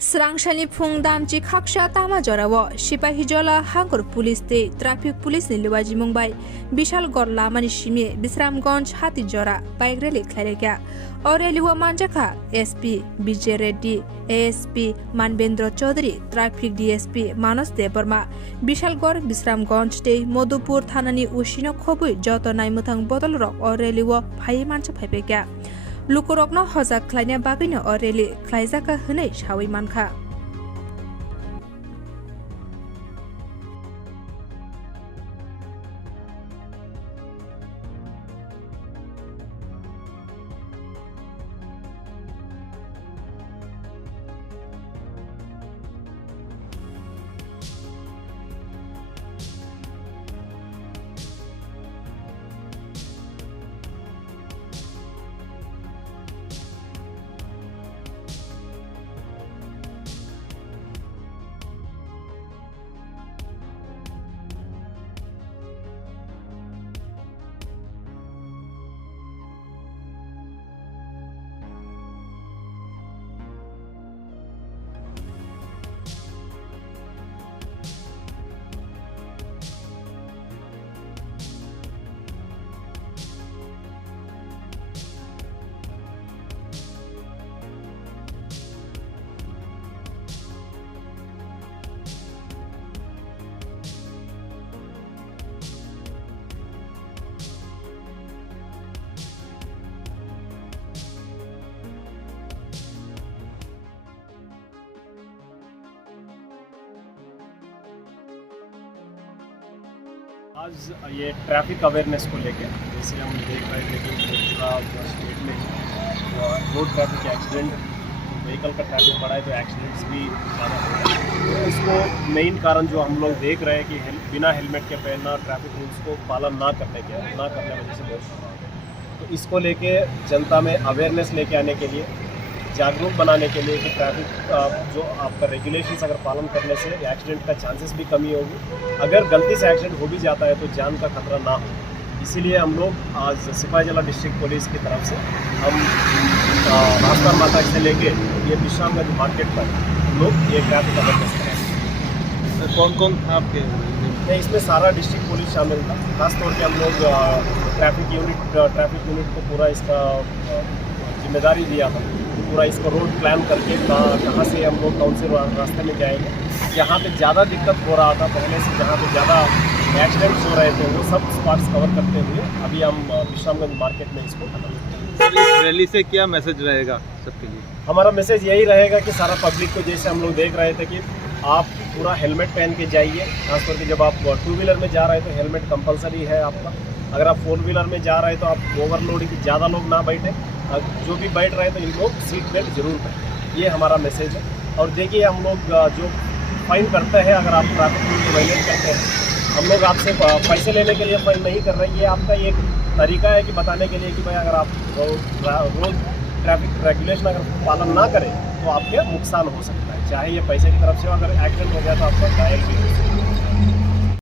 Srangshani phung damchi khaksha tama jorawo Sipahijola Hangor Police Day Traffic Police ni Liwaji Mumbai Bishal Gor Lamani Shimi Bisramganj Hatijora Bike Rally Khlairega Aureliwa Manjaka SP BJ Reddy ASP Manbendra Chaudhary Traffic DSP Manos Debarma Bishal Gor Bisramganj Day Modupur Thanani Ushino Khobui Joto Naimutang Botol Rock Aureliwa Phai Mancha Phaipega Lukorokno hojak khlaina bagino Aureli khlaijaka hwnai sawi mankha आज ये traffic awareness को लेके जैसे हम देख रहे थे कि पूरा स्टेट में रोड ट्रैफिक एक्सीडेंट व्हीकल का ट्रैफिक बढ़ा है तो एक्सीडेंट्स भी ज़्यादा हो रहे हैं। तो इसको मेन कारण जो हम लोग देख रहे हैं कि बिना हेलमेट के पहनना, ट्रैफिक रूल्स को पालन ना करने वजह से बहुत हो रहा है। तो इसको लेके जनता में अवेयरनेस लेके आने के लिए, जागरूक बनाने के लिए कि ट्रैफिक जो आपका रेगुलेशंस अगर पालन करने से एक्सीडेंट का चांसेस भी कमी होगी। अगर गलती से एक्सीडेंट हो भी जाता है तो जान का खतरा ना हो, इसीलिए हम लोग आज सिपाहीजला डिस्ट्रिक्ट पुलिस की तरफ से हम रास्ता माता से लेके ये विश्रामगंज मार्केट पर हम लोग ये ट्रैफिक अवेयरनेस करें। कौन कौन था आपके? इसमें सारा डिस्ट्रिक्ट पुलिस शामिल था। खासतौर पर हम लोग ट्रैफिक यूनिट को पूरा इसका जिम्मेदारी दिया था। पूरा इसको रोड प्लान करके कहाँ से हम लोग कौन से रास्ते में जाएंगे, जहाँ पे ज़्यादा दिक्कत हो रहा था पहले से, जहाँ पे ज़्यादा एक्सीडेंट्स हो रहे थे वो सब स्पॉट्स कवर करते हुए अभी हम विश्रामगंज मार्केट में इसको खत्म करते हैं। इस रैली से क्या मैसेज रहेगा सबके लिए? हमारा मैसेज यही रहेगा कि सारा पब्लिक को, जैसे हम लोग देख रहे थे कि आप पूरा हेलमेट पहन के जाइए। खासतौर पर जब आप 2 व्हीलर में जा रहे हैं तो हेलमेट कंपलसरी है आपका। अगर आप 4 व्हीलर में जा रहे हैं तो आप ओवरलोड की ज़्यादा लोग ना बैठे, जो भी बैठ रहे हैं तो इन लोग सीट बेल्ट जरूर पहनें। ये हमारा मैसेज है। और देखिए हम लोग जो फाइन करते हैं, अगर आप ट्रैफिक रूल को वायलेट करते हैं, हम लोग आपसे पैसे लेने के लिए फाइन नहीं कर रहे हैं। ये आपका एक तरीका है कि बताने के लिए कि भाई अगर आप रोज ट्रैफिक रेगुलेशन अगर पालन ना करें तो आपके नुकसान हो सकता है, चाहे ये पैसे की तरफ से, अगर एक्सीडेंट हो गया तो आपका घायल भी हो सकता है।